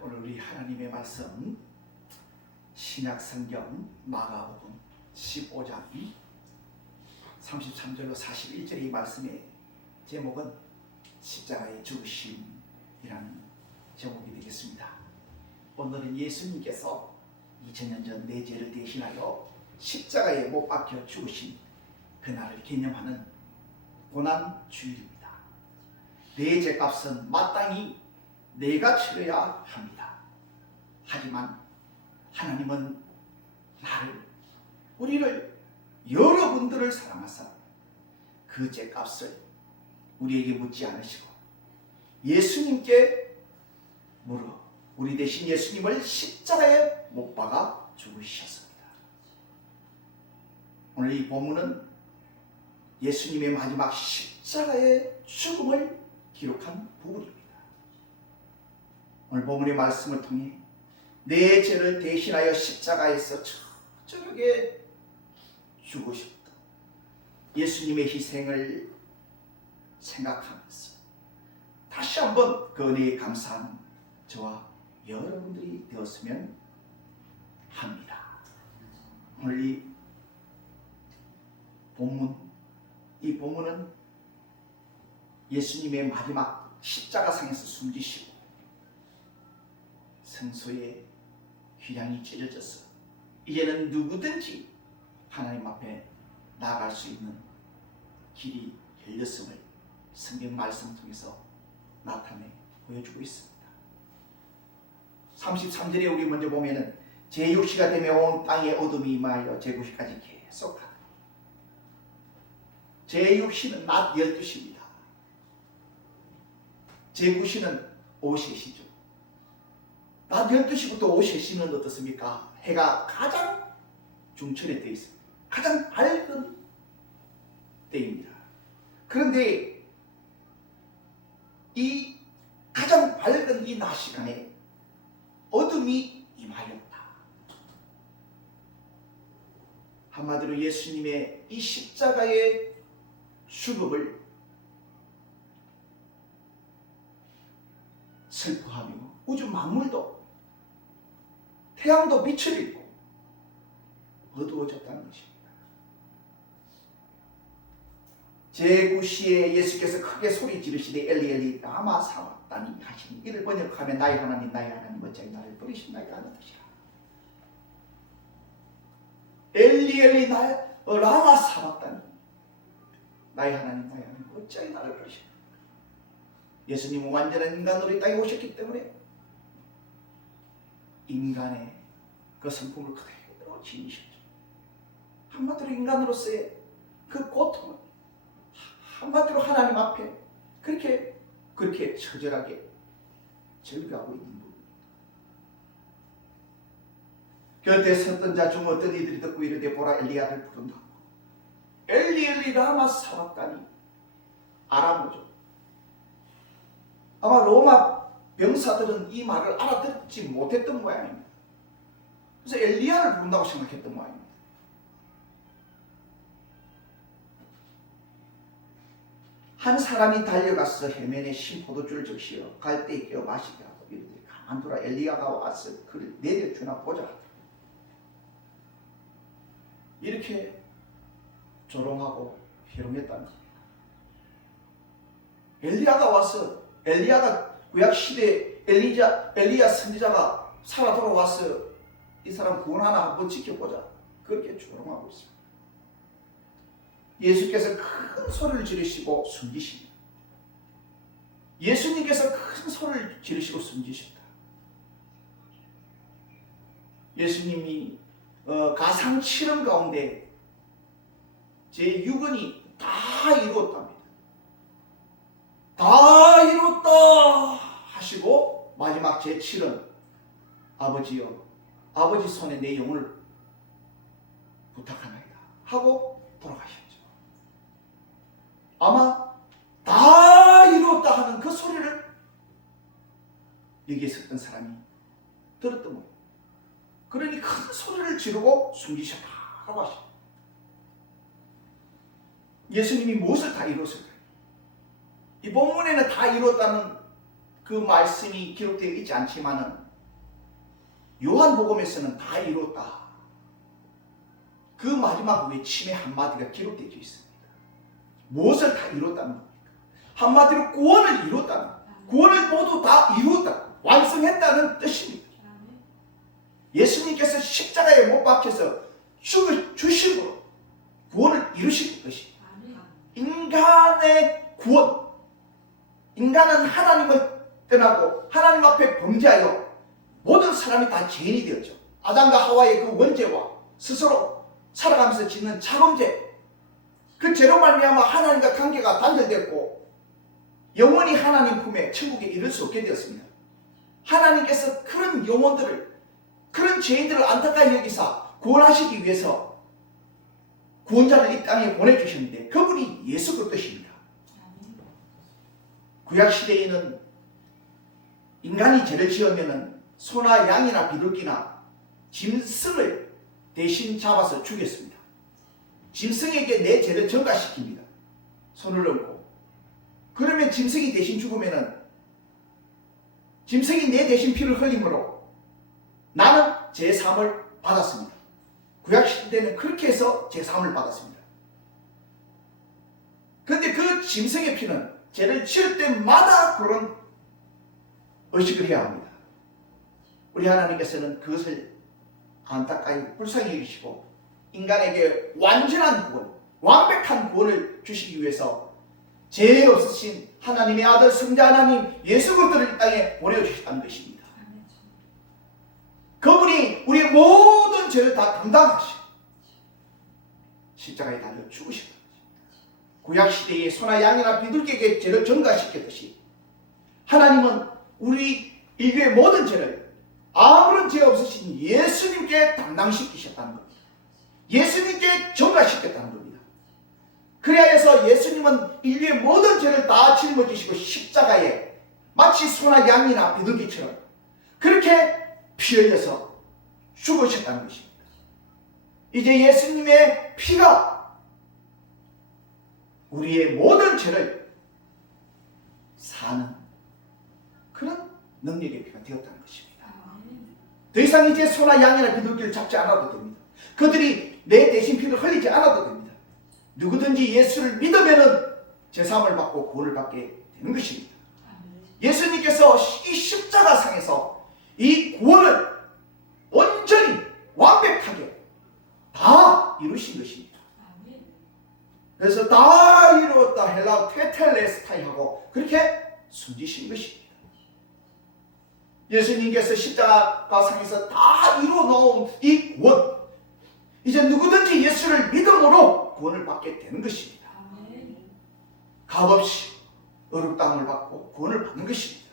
오늘 우리 하나님의 말씀 신약 성경 마가복음 15장 33절로 41절의 이 말씀의 제목은 십자가의 죽으심이라는 제목이 되겠습니다. 오늘은 예수님께서 2000년 전 내 죄를 대신하여 십자가에 못 박혀 죽으신 그날을 기념하는 고난주일입니다. 내 죄값은 마땅히 내가 치러야 합니다. 하지만 하나님은 나를, 우리를, 여러분들을 사랑하사 그 죄값을 우리에게 묻지 않으시고 예수님께 물어 우리 대신 예수님을 십자가에 못 박아 죽으셨습니다. 오늘 이 본문은 예수님의 마지막 십자가의 죽음을 기록한 부분입니다. 오늘 본문의 말씀을 통해 내 죄를 대신하여 십자가에서 저렇게 죽으셨다. 예수님의 희생을 생각하면서 다시 한번 그 은혜에 감사하는 저와 여러분들이 되었으면 합니다. 오늘 이 본문은 예수님의 마지막 십자가상에서 숨지시고 성소에 휘장이 찢어져서 이제는 누구든지 하나님 앞에 나아갈 수 있는 길이 열렸음을 성경 말씀 통해서 나타내 보여주고 있습니다. 33절에 우리 먼저 보면은 제6시가 되며 온 땅에 어둠이 임하여 제9시까지 계속 하다. 제6시는 낮 12시입니다. 제9시는 오후 3시죠. 낮 12시부터 오후 3시는 어떻습니까? 해가 가장 중천에 떠 있습니다. 가장 밝은 때입니다. 그런데 이 가장 밝은 이 낮 시간에 어둠이 임하였다. 한마디로 예수님의 이 십자가의 죽음을 슬퍼하며 우주 만물도 태양도 빛을 잃고 어두워졌다는 것입니다. 제9시에 예수께서 크게 소리 지르시되 엘리 엘리 라마 사박다니 하시니 이를 번역하면 나의 하나님 어찌하여 나를 버리셨나이까 하는 뜻이라. 엘리 엘리 라마 사박다니 나의 하나님 어찌하여 나를 버리셨나이까. 예수님은 완전한 인간으로 이 땅에 오셨기 때문에 인간의 그 성품을 그대로 지니셨죠. 한마디로 인간으로서의 그 고통을 한마디로 하나님 앞에 그렇게 처절하게 절규하고 있는 부분입니다. 곁에 섰던 자 중 어떤 이들이 듣고 이르되 보라 엘리야를 부른다. 엘리 엘리 라마 사박다니 아람어죠. 아마 로마 병사들은 이 말을 알아듣지 못했던 모양입니다. 그래서 엘리야를 부른다고 생각했던 모양입니다. 한 사람이 달려가서 해면에 신 포도주를 적시어 갈대에 끼워 마시게 하고 이르되 가만두라 엘리야가 와서 그를 내려주나 보자. 이렇게 조롱하고 희롱했다는 겁니다. 엘리야가 와서 엘리야가 구약시대 엘리야 선지자가 살아 돌아와서 이 사람 구원하나 한번 지켜보자. 그렇게 조롱하고 있습니다. 예수께서 큰 소리를 지르시고 숨기십니다. 예수님께서 큰 소리를 지르시고 숨기십니다. 예수님이 가상 7원 가운데 제6원이 다 이루었답니다. 다 이뤘다 하시고 마지막 제7원 아버지여 아버지 손에 내 영혼을 부탁하나이다 하고 돌아가셨죠. 아마 다 이루었다 하는 그 소리를 여기에 섰던 사람이 들었던 거예요. 그러니 큰 소리를 지르고 숨기셨다라고 하십니다. 예수님이 무엇을 다 이루었을까요? 이 본문에는 다 이루었다는 그 말씀이 기록되어 있지 않지만은 요한복음에서는 다 이뤘다. 그 마지막 외침의 한마디가 기록되어 있습니다. 무엇을 다 이뤘다는 겁니까? 한마디로 구원을 이뤘다는, 구원을 모두 다 이뤘다, 완성했다는 뜻입니다. 예수님께서 십자가에 못 박혀서 죽으심으로 구원을 이루신 것이 인간의 구원. 인간은 하나님을 떠나고 하나님 앞에 범죄하여 모든 사람이 다 죄인이 되었죠. 아담과 하와의 그 원죄와 스스로 살아가면서 짓는 자범죄, 그 죄로 말미암아 하나님과 관계가 단절됐고 영원히 하나님 품에 천국에 이를 수 없게 되었습니다. 하나님께서 그런 영혼들을, 그런 죄인들을 안타까이 여기사 구원하시기 위해서 구원자를 이 땅에 보내주셨는데 그분이 예수 그리스도십니다. 구약시대에는 인간이 죄를 지으면 소나 양이나 비둘기나 짐승을 대신 잡아서 죽였습니다. 짐승에게 내 죄를 전가시킵니다. 손을 얹고. 그러면 짐승이 대신 죽으면 짐승이 내 대신 피를 흘림으로 나는 제사함을 받았습니다. 구약시대는 그렇게 해서 제사함을 받았습니다. 그런데 그 짐승의 피는 죄를 지을 때마다 그런 의식을 해야 합니다. 우리 하나님께서는 그것을 안타까이 불쌍히 여기시고 인간에게 완전한 구원, 완벽한 구원을 주시기 위해서 죄 없으신 하나님의 아들 성자 하나님 예수 그리스도를 이 땅에 보내주셨다는 것입니다. 그분이 우리의 모든 죄를 다 감당하시고 십자가에 달려 죽으셨다. 구약시대의 소나 양이나 비둘기에게 죄를 전가시켰듯이 하나님은 우리 인류의 모든 죄를 아무런 죄 없으신 예수님께 담당시키셨다는 겁니다. 예수님께 전가시켰다는 겁니다. 그래야 해서 예수님은 인류의 모든 죄를 다 짊어지시고 십자가에 마치 소나 양이나 비둘기처럼 그렇게 피 흘려서 죽으셨다는 것입니다. 이제 예수님의 피가 우리의 모든 죄를 사는 그런 능력의 피가 되었다는 것입니다. 더 이상 이제 소나 양이나 비둘기를 잡지 않아도 됩니다. 그들이 내 대신 피를 흘리지 않아도 됩니다. 누구든지 예수를 믿으면 제사함을 받고 구원을 받게 되는 것입니다. 예수님께서 이 십자가상에서 이 구원을 온전히 완벽하게 다 이루신 것입니다. 그래서 다 이루었다 헬라어 테텔레스타이하고 그렇게 숨지신 것입니다. 예수님께서 십자가상에서 다 이루어 놓은 이 구원, 이제 누구든지 예수를 믿음으로 구원을 받게 되는 것입니다. 값없이 의롭다함을 받고 구원을 받는 것입니다.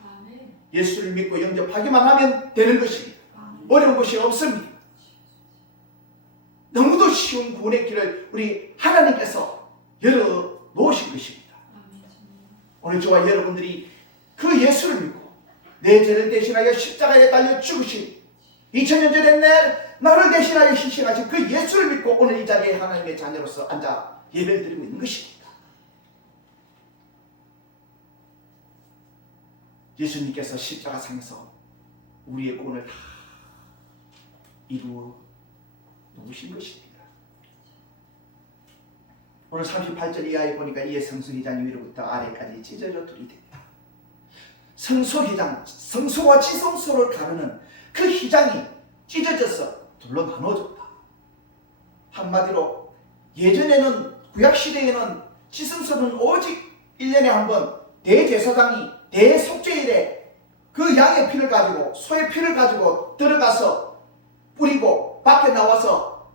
예수를 믿고 영접하기만 하면 되는 것입니다. 어려운 것이 없습니다. 너무도 쉬운 구원의 길을 우리 하나님께서 열어 놓으신 것입니다. 오늘 저와 여러분들이 그 예수를 믿고 내 죄를 대신하여 십자가에 달려 죽으신 2000년 전에 나를 대신하여 희생하신 그 예수를 믿고 오늘 이 자리에 하나님의 자녀로서 앉아 예배를 드리고 있는 것입니다. 예수님께서 십자가상에서 우리의 구원을 다 이루어 놓으신 것입니다. 오늘 38절 이하에 보니까 이에 성소회장이 위로부터 아래까지 찢어져 둘이 됩니다. 성소회장, 성소와 지성소를 가르는 그 휘장이 찢어져서 둘로 나눠졌다. 한마디로 예전에는 구약시대에는 지성소는 오직 1년에 한 번 대제사장이 대속죄일에 그 양의 피를 가지고 소의 피를 가지고 들어가서 뿌리고 밖에 나와서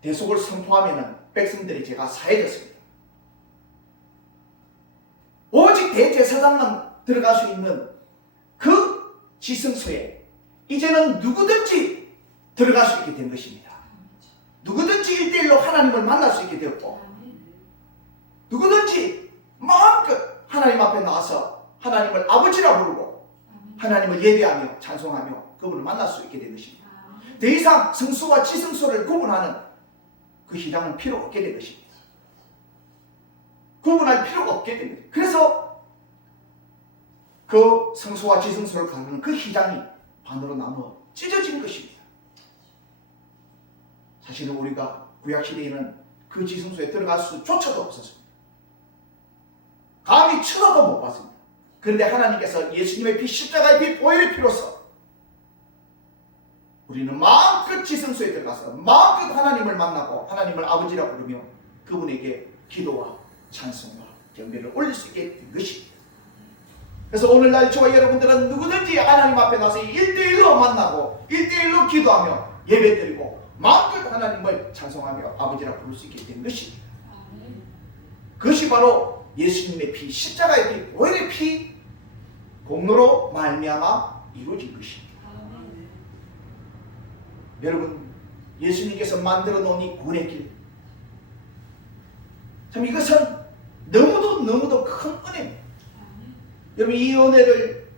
대속을 선포하면 백성들의 죄가 사해졌습니다. 오직 대제사장만 들어갈 수 있는 그 지성소에 이제는 누구든지 들어갈 수 있게 된 것입니다. 누구든지 1대1로 하나님을 만날 수 있게 되었고 누구든지 마음껏 하나님 앞에 나와서 하나님을 아버지라 부르고 하나님을 예배하며 찬송하며 그분을 만날 수 있게 된 것입니다. 더 이상 성소와 지성소를 구분하는 그 휘장은 필요 없게 된 것입니다. 구분할 필요가 없게 된 것입니다. 그래서 그 성소와 지성소를 가르는 그 휘장이 반으로 나누어 찢어진 것입니다. 사실은 우리가 구약시대에는 그 지성소에 들어갈 수조차도 없었습니다. 감히 쳐다도 못 봤습니다. 그런데 하나님께서 예수님의 피, 십자가의 피, 보혈의 피로서 우리는 마음껏 지성소에 들어가서 마음껏 하나님을 만나고 하나님을 아버지라 부르며 그분에게 기도와 찬송과 경배를 올릴 수 있게 된 것입니다. 그래서 오늘날 저와 여러분들은 누구든지 하나님 앞에 나서 1대1로 만나고 1대1로 기도하며 예배드리고 마음껏 하나님을 찬송하며 아버지라 부를 수 있게 된 것입니다. 그것이 바로 예수님의 피, 십자가의 피, 보혈의 피 공로로 말미암아 이루어진 것입니다. 여러분, 예수님께서 만들어 놓은 이 구원의 길, 참 이것은 너무도 큰 은혜입니다. 여러분, 이 은혜를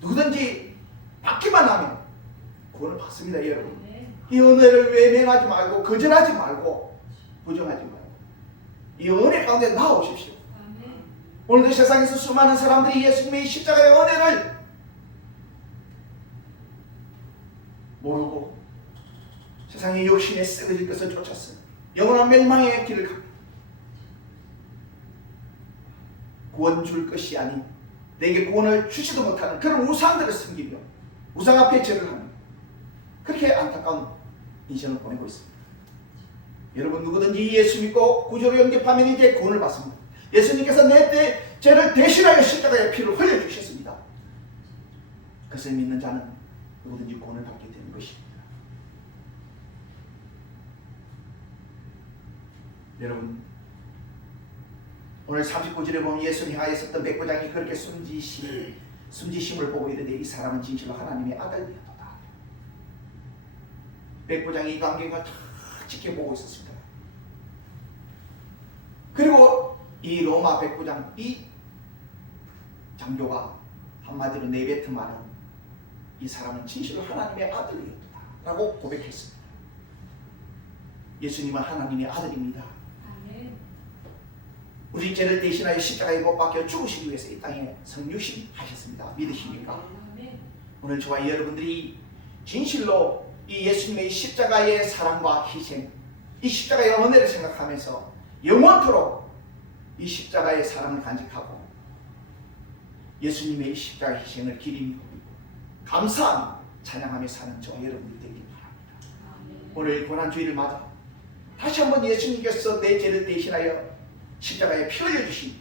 누구든지 받기만 하면 구원을 받습니다. 여러분, 이 은혜를 외면하지 말고 거절하지 말고 부정하지 말고 이 은혜 가운데 나오십시오. 오늘도 세상에서 수많은 사람들이 예수님의 십자가의 은혜를 모르고 세상의 욕심에 쓰러질 것을 쫓았으니 영원한 멸망의 길을 갑니다. 구원 줄 것이 아닌 내게 구원을 주지도 못하는 그런 우상들을 섬기며 우상 앞에 절을 하며 그렇게 안타까운 인생을 보내고 있습니다. 여러분, 누구든지 예수 믿고 구주로 영접하면 이제 구원을 받습니다. 예수님께서 내 죄를 대신하여 십자가의 피를 흘려주셨습니다. 그것을 믿는 자는 누구든지 구원을 받게 되는 것입니다. 여러분, 오늘 39절에 보면 예수님 향하여 있었던 백부장이 그렇게 숨지심을 보고 이르되 이 사람은 진실로 하나님의 아들이었다. 백부장이 이 광경을 다 지켜보고 있었습니다. 그리고 이 로마 백부장, 이 장교가 한마디로 내뱉은 말은 이 사람은 진실로 하나님의 아들이었다 라고 고백했습니다. 예수님은 하나님의 아들입니다. 우리 죄를 대신하여 십자가에 못 박혀 죽으시기 위해서 이 땅에 성육신하셨습니다. 믿으십니까? 오늘 저와 여러분들이 진실로 이 예수님의 십자가의 사랑과 희생, 이 십자가의 은혜를 생각하면서 영원토록 이 십자가의 사랑을 간직하고 예수님의 십자가 희생을 기리고 감사하며 찬양하며 사는 저와 여러분들이 되길 바랍니다. 오늘 고난주일을 맞아 다시 한번 예수님께서 내 죄를 대신하여 십자가에 피 흘려주신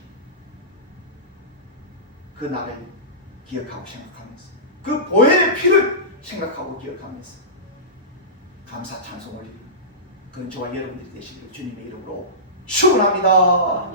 그 날을 기억하고 생각하면서 그 보혈의 피를 생각하고 기억하면서 감사 찬송을 드리고 그런 저와 여러분들이 되시기를 주님의 이름으로 축원합니다.